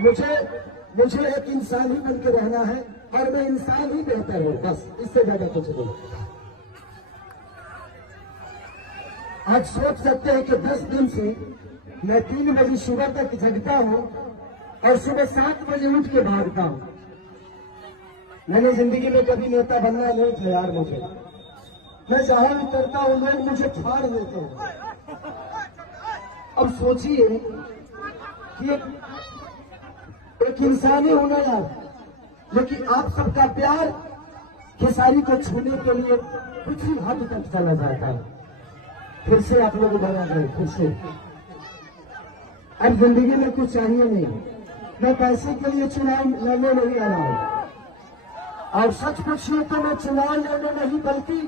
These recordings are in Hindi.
मुझे एक इंसान ही बन के रहना है और मैं इंसान ही बेहतर हूं, बस इससे ज्यादा कुछ नहीं। आज सोच सकते हैं कि 10 दिन से मैं 3 बजे सुबह तक जगता हूं और सुबह 7 बजे उठ के भागता हूं। मैंने जिंदगी में कभी नेता बनना नहीं था यार, मुझे मैं जहां भी करता हूं लोग मुझे फाड़ देते हैं। अब सोचिए कि एक इंसानी होना यार, लेकिन आप सबका प्यार खेसारी को छूने के लिए कुछ ही हद तक चला जाता है। फिर से आप लोग बना गए, फिर से अब जिंदगी में कुछ चाहिए नहीं। मैं पैसे के लिए चुनाव लड़ने नहीं आया हूं, और सच पूछिए तो मैं चुनाव लड़ने नहीं बल्कि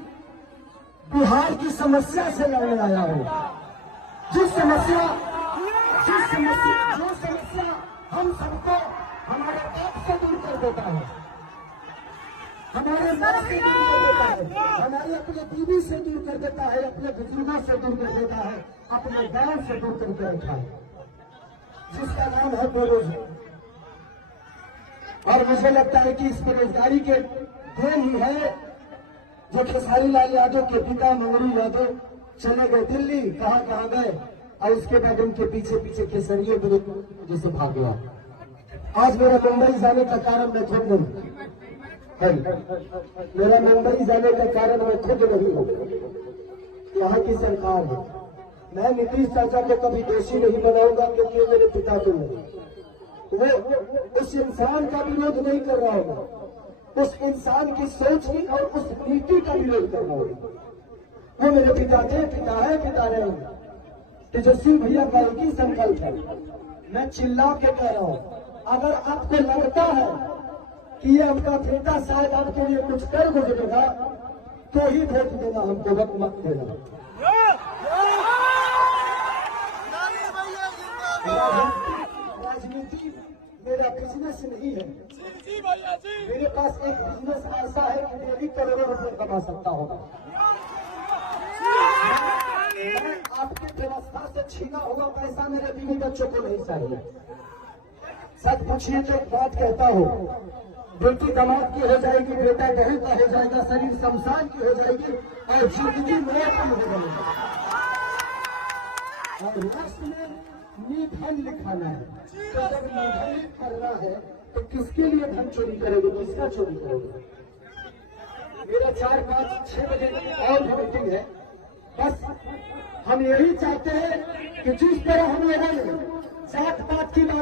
बिहार की समस्या से लड़ने आया हूं। जो समस्या हम सबको हमारे आप से दूर कर देता है, हमारे माँ से दूर कर देता है, हमारे अपने बीवी से दूर कर देता है, अपने बुजुर्गों से दूर कर देता है, अपने गांव से दूर करके रखा है, जिसका नाम है बेरोजगारी। और मुझे लगता है कि इस बेरोजगारी के देन ही है जो खेसारी लाल यादव के पिता मंगरू यादव चले गए दिल्ली, कहां गए, और उसके बाद उनके पीछे पीछे केसरिये जैसे भाग गया। आज मेरा मुंबई जाने का कारण मैं खुद नहीं, मेरा मुंबई जाने का कारण मैं खुद नहीं हूं, यहाँ की सरकार है। मैं नीतीश चाचा को कभी दोषी नहीं बनाऊंगा क्योंकि मेरे पिता को नहीं। वो उस इंसान का विरोध नहीं कर रहा होगा, उस इंसान की सोच की और उस नीति का विरोध कर रहा होगा। वो मेरे पिता थे, पिता है, पिता रहेंगे। तेजस्वी भैया का एक ही संकल्प है, मैं चिल्ला के कह रहा हूं, अगर आपको लगता है कि ये आपका बेटा शायद आपके लिए कुछ कर गुजरेगा तो ही वोट देना, हमको वक्त मत देना। राजनीति मेरा बिजनेस नहीं है, मेरे पास एक बिजनेस ऐसा है कि डेली करोड़ों रुपए कमा सकता होगा। आपकी व्यवस्था से छीना हुआ पैसा मेरे बीवी बच्चों को नहीं चाहिए। सच पूछिए तो एक बात कहता हूँ, बेटी दामाद की हो जाएगी, बेटा बहू का हो जाएगा, शरीर शमशान की हो जाएगी और जिंदगी मौत हो जाएगी। और लास्ट में निधन लिखाना है, तो जब निधन करना है तो किसके लिए धन चोरी करोगे, किसका चोरी करोगे? मेरा 4, 5, 6 बजे और भी मीटिंग है। बस हम यही चाहते हैं कि जिस तरह हम लोगों ने जात पात की बात